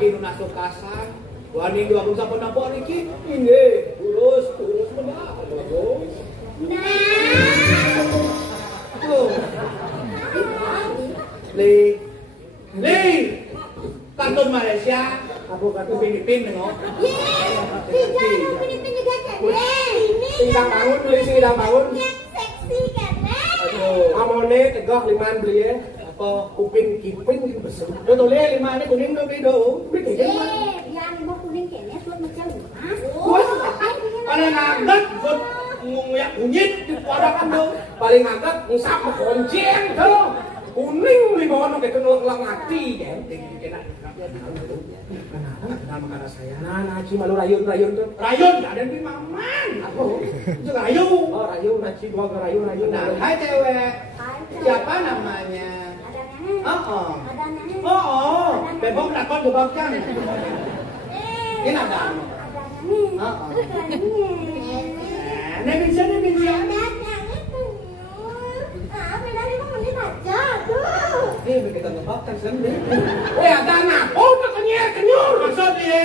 lagi nunasuk kasar. Wani dua bungsa penapok Riki. Ini terus menang. Li, kartun Malaysia. Aku kartun Filipin nengok. Filipin juga kan? Singkang bangun, beli singkang bangun. Seksi kan? Amone tegak limaan beli ya. Apa kuping kiping besar. Betul ya limaan kuning tuh beli dong. Yang mau kuning kayaknya suat macam emas. Paling agak buat nguyak kunyit di padakan dong. Paling agak ngusap mengonceng tuh. Kuning di bawah nong kayak ngelak mati kan. Kenal makana saya. Nah, Naci malu rayun tuh. Rayun ada di maman. Apa? Itu rayun. Oh, rayun Naci dua ke rayun. Nah, hai cewek. Siapa namanya? Ada nenek. Ada nenek. Bebok nakon gebak kan. Ini ada. Ada nenek. Nenek bisa. Kita ngebak kan sendiri. Ada anak. Oh, kenyur. Maksudnya,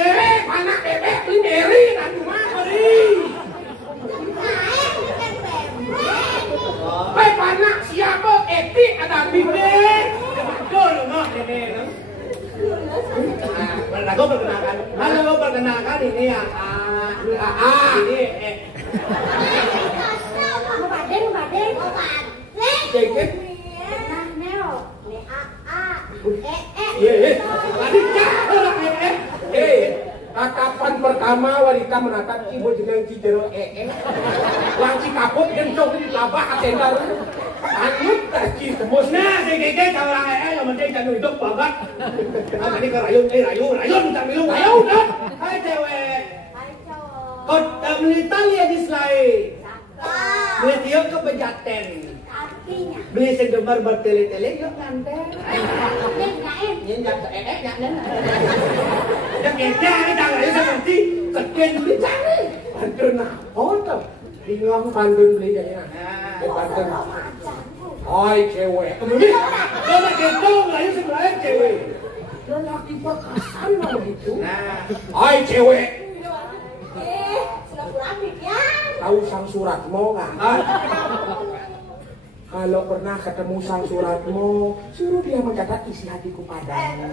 anak bebek beli beri dan cuma beri. Anak siapa? Etik ada bibir. Betul, mak ini. Lagu perkenalkan ini yang A. Ini E. Baden. Sedikit. Nah, Neo. Tatapan pertama wanita menatap ibu jeneng Cijero Langci kaput gencok di labah atendar. Anut taci tembus. Nah, segege orang yang penting jangan hidup banget. Tadi ke rayun tak minum. Ayo udah. Hai cewek. Hai cowok. Kau melita lihat di slide. Cakep. Beli dia ke Pejaten. Artinya. Beli segemar bertele-tele yuk nganter. Nyenyak nyanyi. Yang kita ini jangan aja seperti sekian beli cari. Bandun apa tuh? Bingung bandun beli kayaknya. Bandun. Hai cewek. Kemudian coba gendong lagi sebelah cewek. Lelaki perkasaan malah gitu. Hai cewek. Sudah pulang ya. Tahu Sang Suratmo nggak? Kalau pernah ketemu Sang Suratmo, suruh dia mencatat isi hatiku padamu.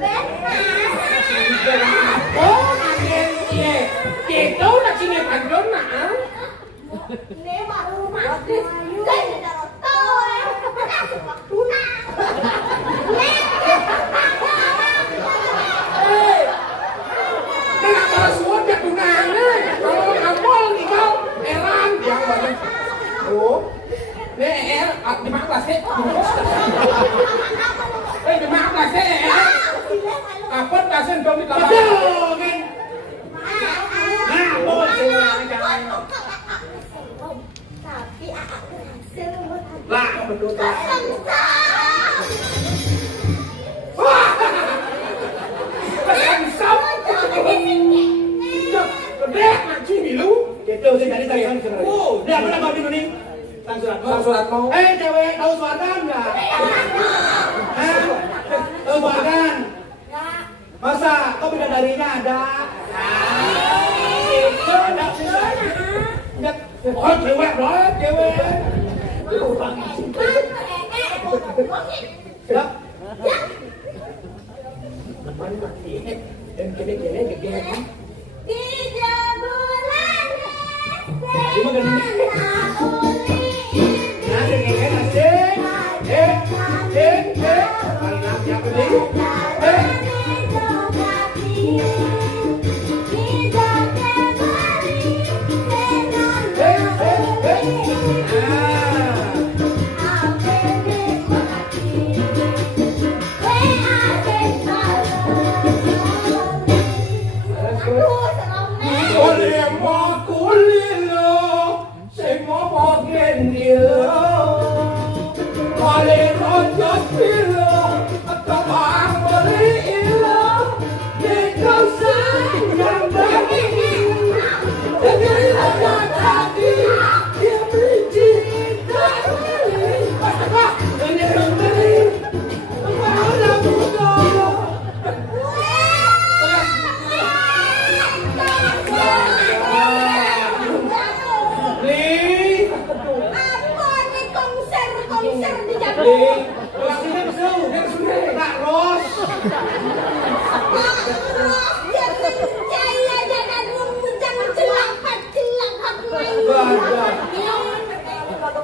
Oh, akhirnya kita udah sini pandon nah. Ini baru mati. Saya sudah tahu ya. Waktu nak. Kenapa suat ya tunangnya? Kalau ngapol nih kau, elang yang banyak. Oh. Nih, di mana kelasnya? Di mana kelasnya? Apa kelasnya dong di kamar? Nah, boleh. Tapi aku berhasil. Lah, betul. Gede, ngaji bilu. Gitu sih tadi saya sebenarnya. Oh, dia apa bilu nih? Sang Suratmo. Cewek tahu Suatan nggak? Tahu Suatan? Masa kok bidadarinya ada? Itu ada. Oh, cewek. Ya. Mana mati? Dan kene gede. 3 bulan. Lima gede. Sini besu, dia sudah tak ros.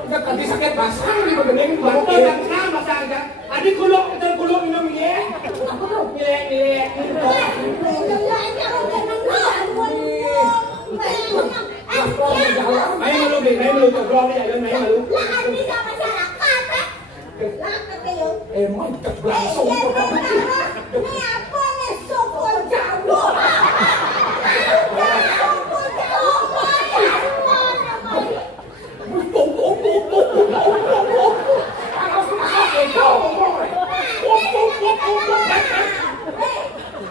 Udah kaki sakit basah nih bening baru yang sama saja. Adik kuluk minum ya. Aku tuh milih. Ayo lu cobrol ya kan ayo lu. Lah ini sama masyarakat. Lah kata Mantap langsung ini apa nih sopon Jawa?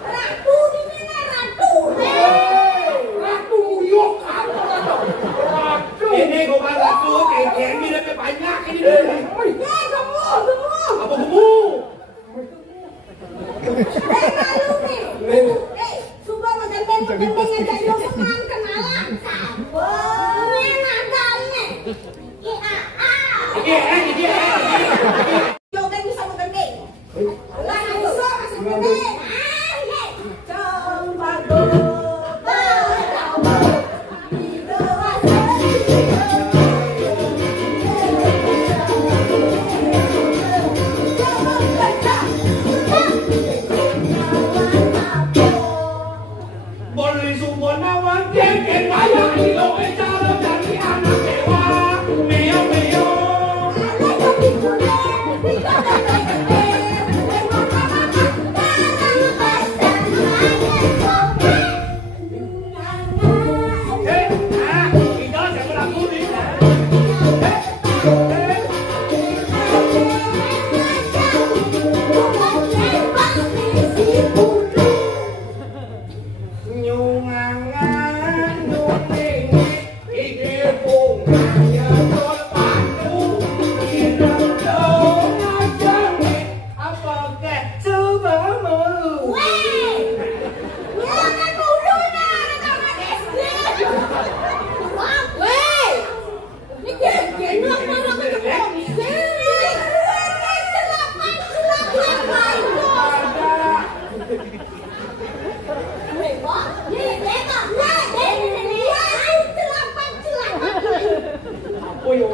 Ratu ini ratu. Ratu muyok ini gue bilang ratu kayak ini lebih banyak ini apa kamu? Malu nih. Sumpah makan aja lo sekarang kenalan. Ini nagalnya. Joget bisa makan. Lah bisa masih makan. Coba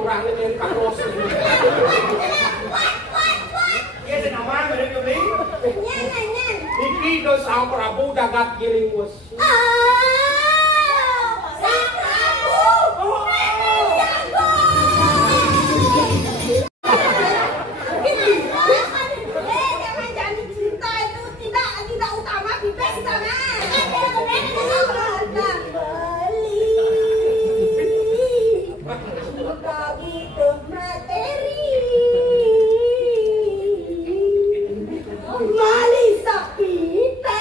orang ini Kak Ros. Iya senaman ada di beli. Iki do Sang Prabu jagat giling bos. Sang Prabu. Jangan cerita itu tidak utama kita sana. Begitu materi Malisa Pite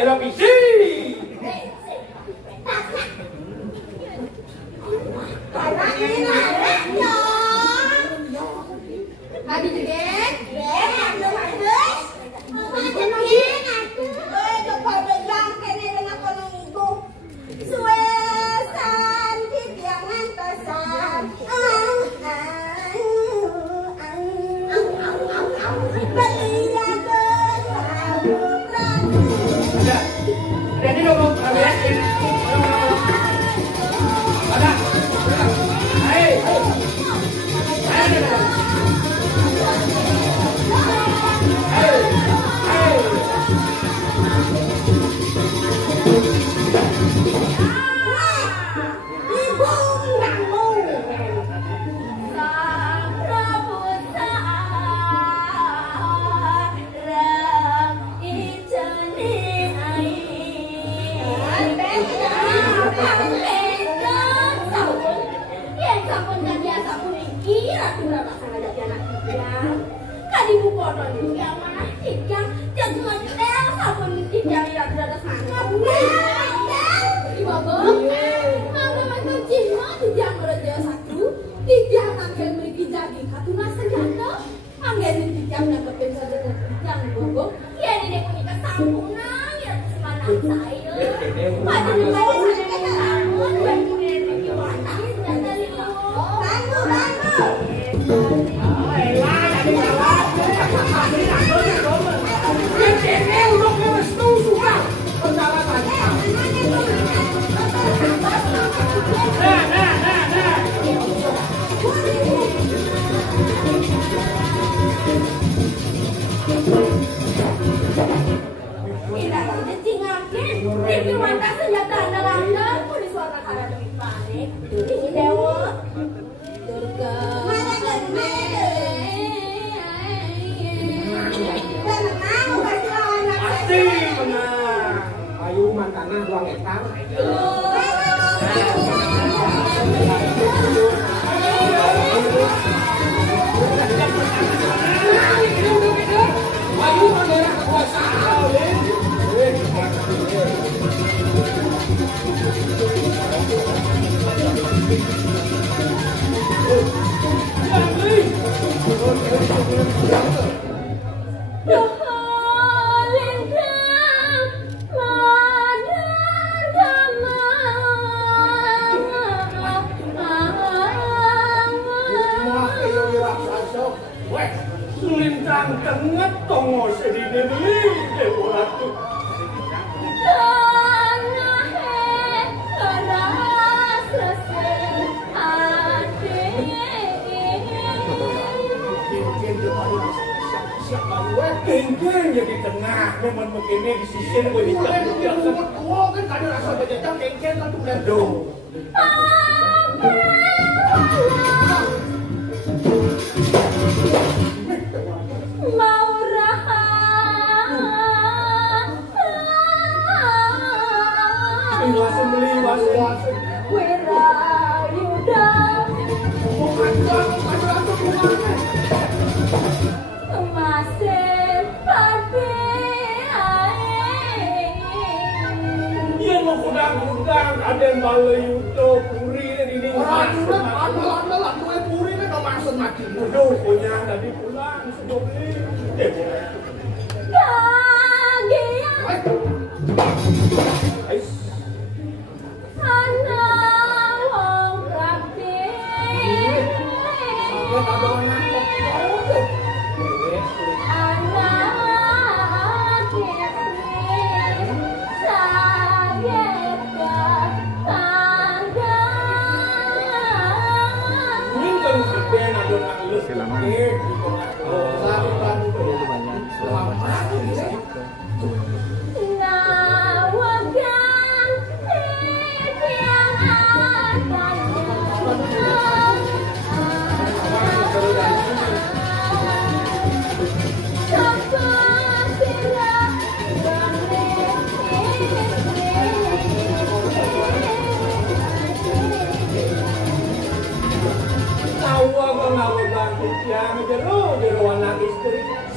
Era bisi. Jadi dong, ada. Hai. Hai. punang ya semangat saya. Pada membawa saya ke dalam, dan kemudian diwarna sudah dari bantu. Iki wadah senjata andalan pun suara kara demi panik. Iki dewa. Durga. Mana gede. Tenang, kasih lawan aku. Pasti menang. Ayo makanan 2 hektar. Ayo daerah kekuasaan. Lintang kenget tongo sedine beli dewa tu. Kengkeng jadi tengah, memang begini di sisi gue di tengah. Tua kan kada rasa berjejak kengkeng kan tuh ledo. Ada yang balai yuto puri di ini. Anda kue puri kan kau maksud mati. Aduh, punya tadi pulang sebelum ini.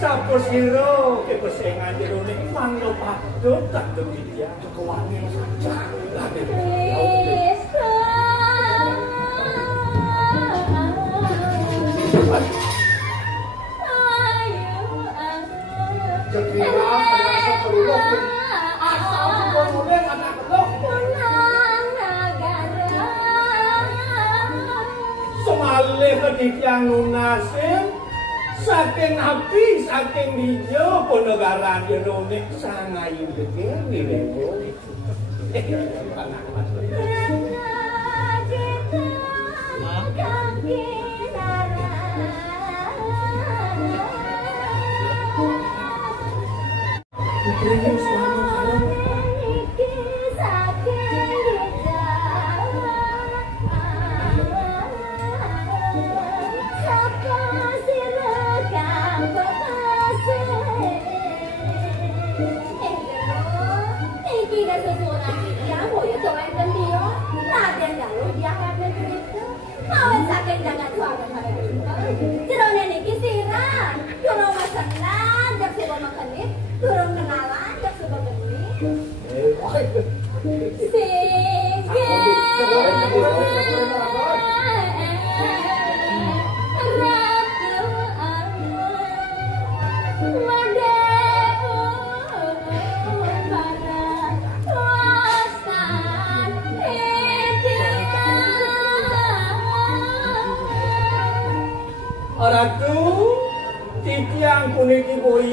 Sapo siro ke pesengan jero nek manglo patut tak demikian kewangi saja lah Semale kedik yang lunasin saking api, saking dijo ponogaran jero nek sangayu begini dewo.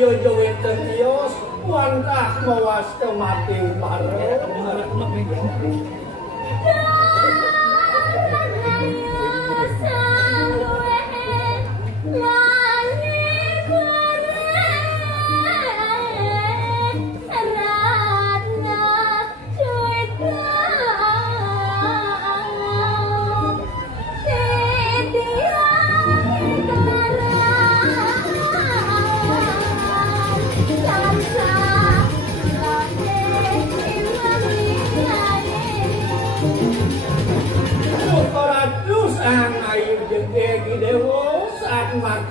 iya jowe tetios wantah mawas kemati uparo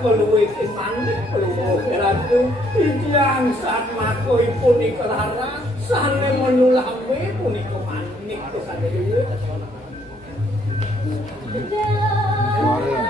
mako luwih manik luwih ratu tiyang saat mako ipun iklara sane menulame punika manik sadaya oh ya.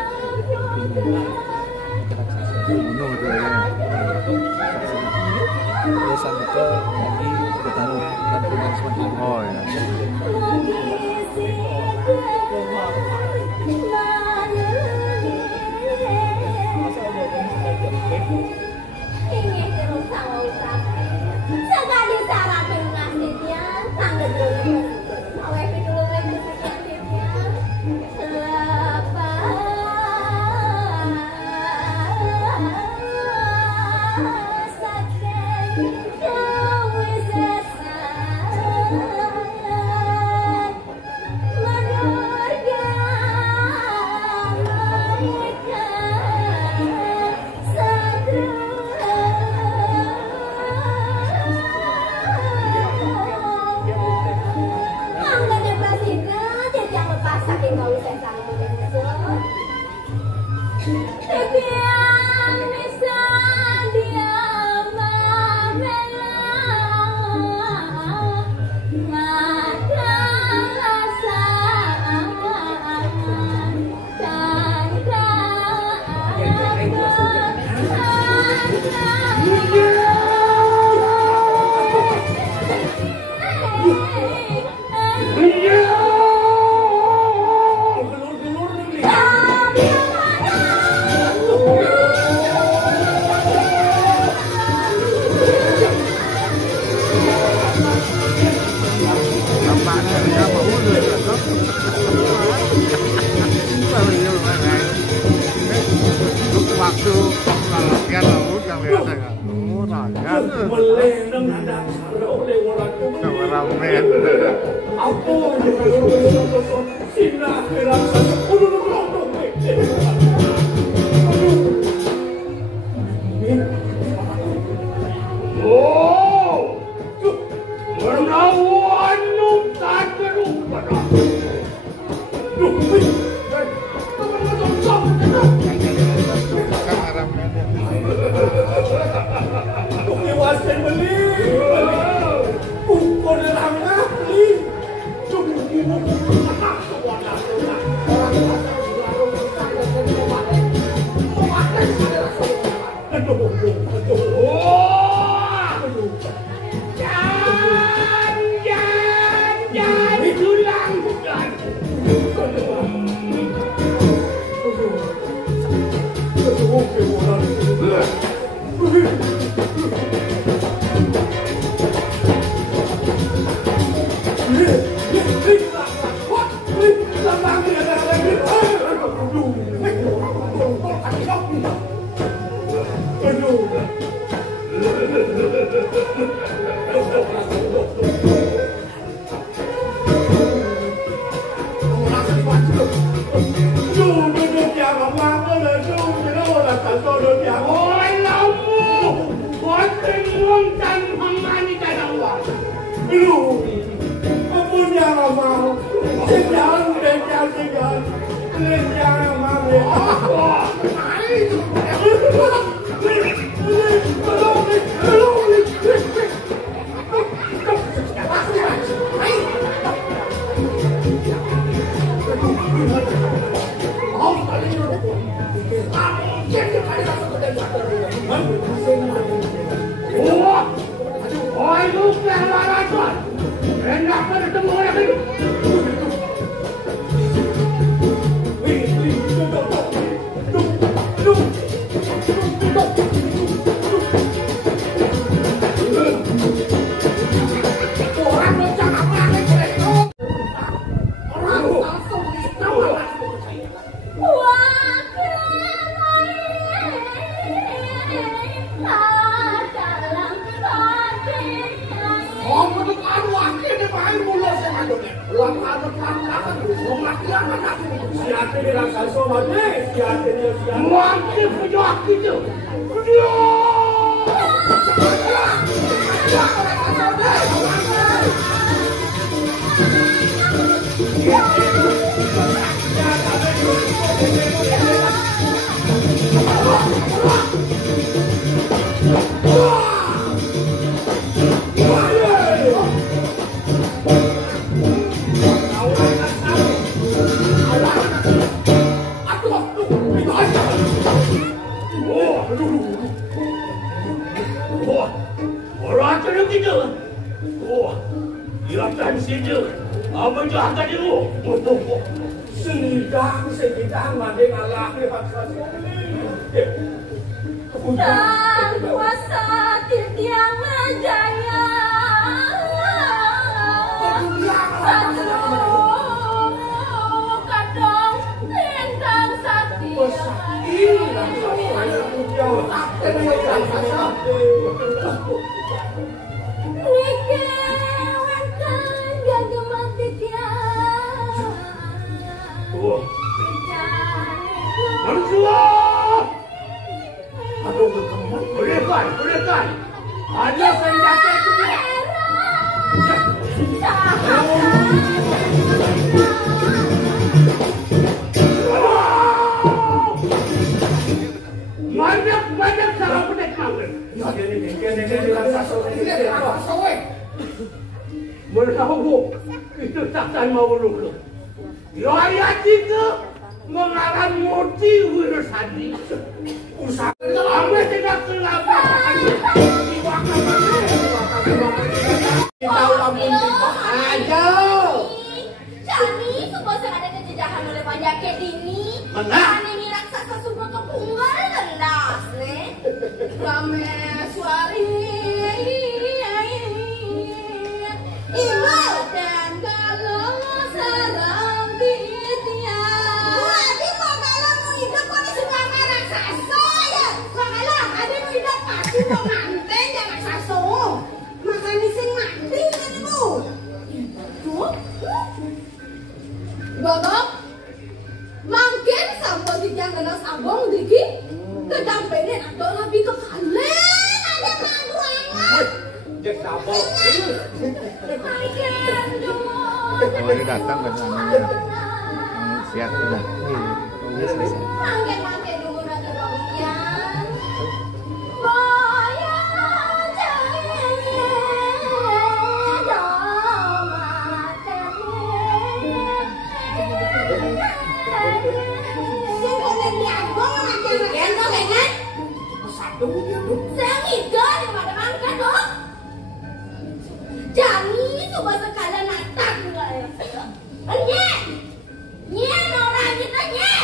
Waktu latihan laut yang biasa kan. Melendang nada oleh orang ramen. Apa sina kerasa oh, menawan tak berubah. Wasan beli, pukul orang ahli, cuma Apa tekan wakil ini main mulut saya madunya. Lalu tekan mematikan aku. Siapa ini rasa somade? Siapa ini siapa? Wakil punya itu. Apa jahat tadi lu? Sidang manding Allah ni paksa Dan kuasa Tiang Majaya Satru Kadong Lendang Satya Nike Wankan Gagama Tiang Manusia! Aduh, bolehkan. Ada senjata itu. Banyak cara pendekang. Ya, ini raksasa. Menahu itu takkan mau dulu. Ayat itu mengarang murti Wirasadi. Usaha kami tidak terlambat. Ayo. Jani semua ada kejejahan oleh banyak ini. Jani ini raksasa semua kepunggal lendas nih. Kami suari. Ibu dan kalau sarang dia. Adi mau kalau mau hidup kok di semua raksasa ya. Kalau ada mau hidup pasti mau manten ya raksasa. Makan sing mati kan ibu. Babak, mungkin sampai di yang gelas abang diki, kedampenin atau lebih ke kalian ada maguangan. Dia sabok. Oh, dia datang ke sana. Siap sudah. Mungkin dulu nak kebagian. Boya Jani itu bahasa kalian natak juga ya. Nye orang kita nye.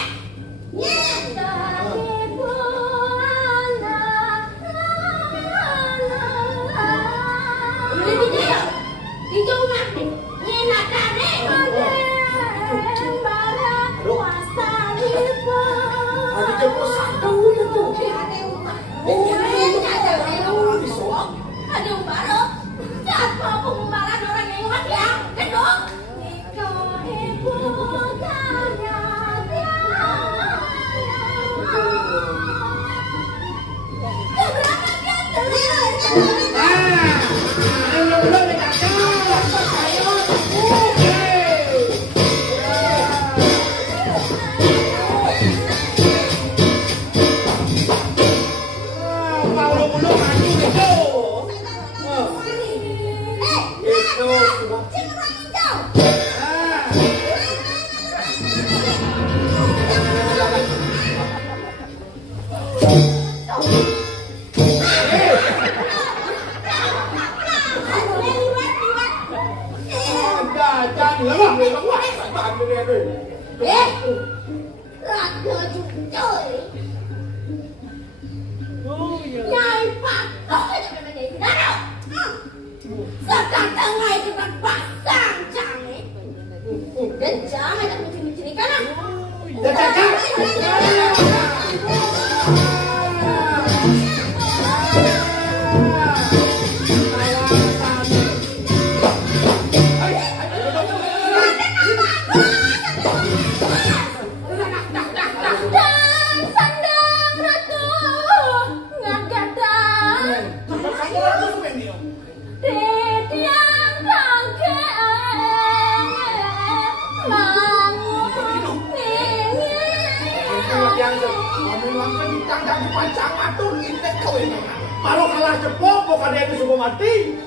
mati.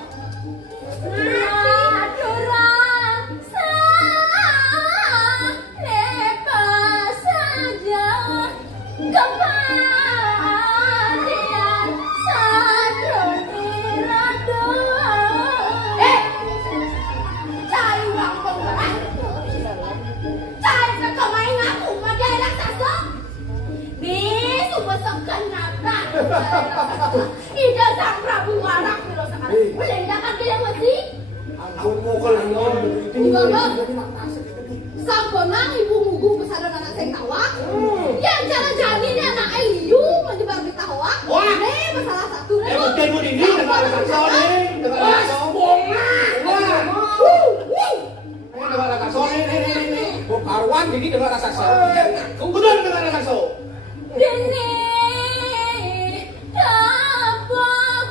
Ida sang Prabu warak piro sekarang. Melendakan dia mesti. Aku kelihatan Sabonang ibu mugu pesanan anak sing tawak. Yang cara jadi dia anak Eliu menyebar di tawak. Wah, masalah satu. Temu ini dengan sakso nih. Dengan sakso nih. Karuan jadi dengan sakso. Kudu dengan sakso. Dene dapat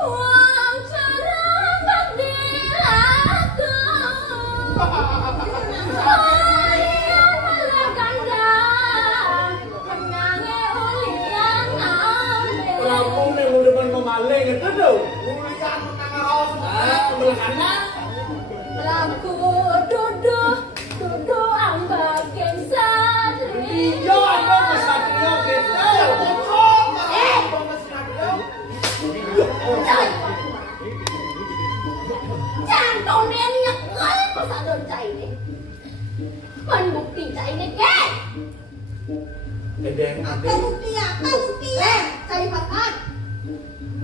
uang cerambak di lagu. Saya malah kandang menangi ulian ambil. Kamu nih udah memaling itu tuh. Ulian menang raos belah kanan. Laku duduk ambakin satri. Iya, ada kesatria kita. Cantone nyekel pesadon cai ini. Membukti cai ini ke. Dedeng Apa bukti? Cai makan.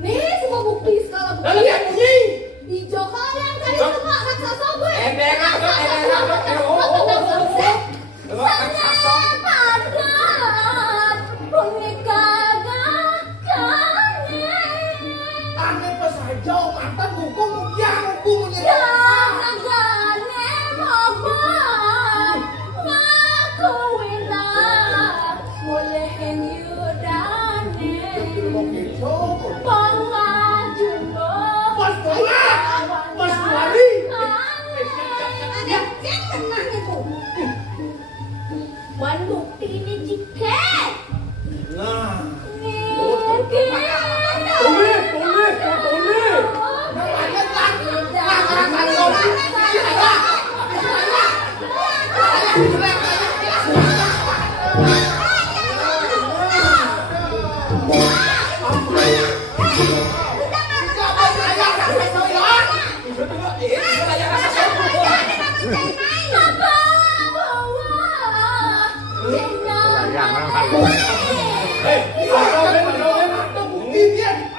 Nih semua bukti segala bukti. Lalu yang bunyi. Di Joko yang cari semua raksasa gue. Edeng apa? Bukti ini jika. Nah,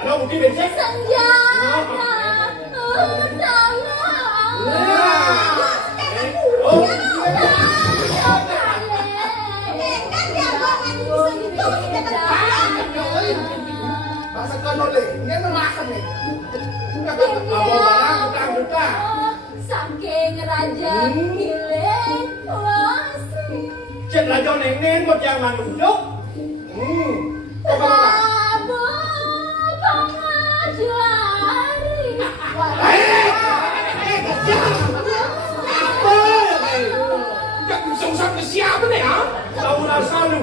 ada bukti becek. Saking raja milik wasi. Cek raja neng buat jangan duduk. Prabu Pangajari. Gak bisa usah ke siapa nih, ha? Tahu rasa lu.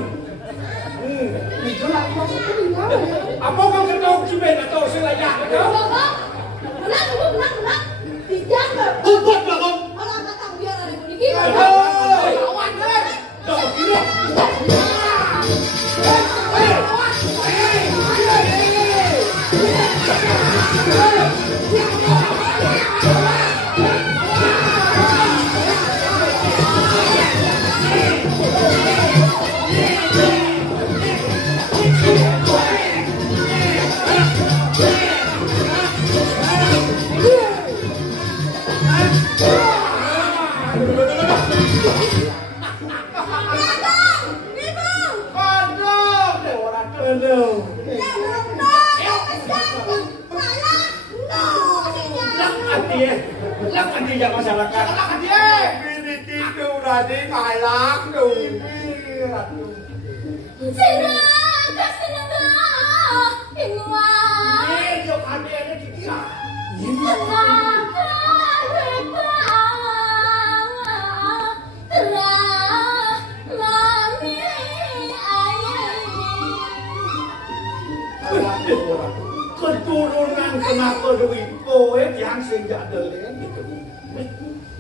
Apa kau ketau cibet atau selajah kau? Menang. Tidak. Bubut lah kau. Orang kata biar ada bunyi. Lawan deh. Dah gila. Lakan dia masyarakat. Lakan dia. Ini tidur tadi kalak tuh. Sinaga ingwa. Ini yo kadene kikira. Sinaga reba. Telah mami ayah. Keturunan kenapa Wipo? kan sing jadel kan gitu.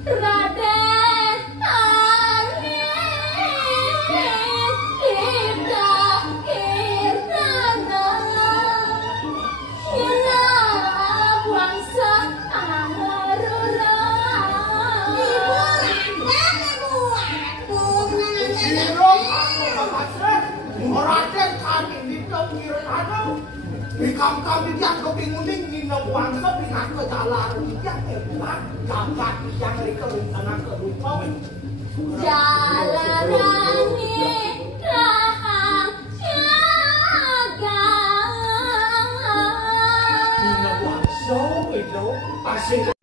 Raden kita kirtana ila bangsa arura ibu Siro kakak Raden kami dito kirtana Bikam-kam yang kepinguning nina bangsa pingat ke jalan yang hebat jagat yang rikeling tanah kerupawan Jalani rahang jaga nina bangsa itu pasti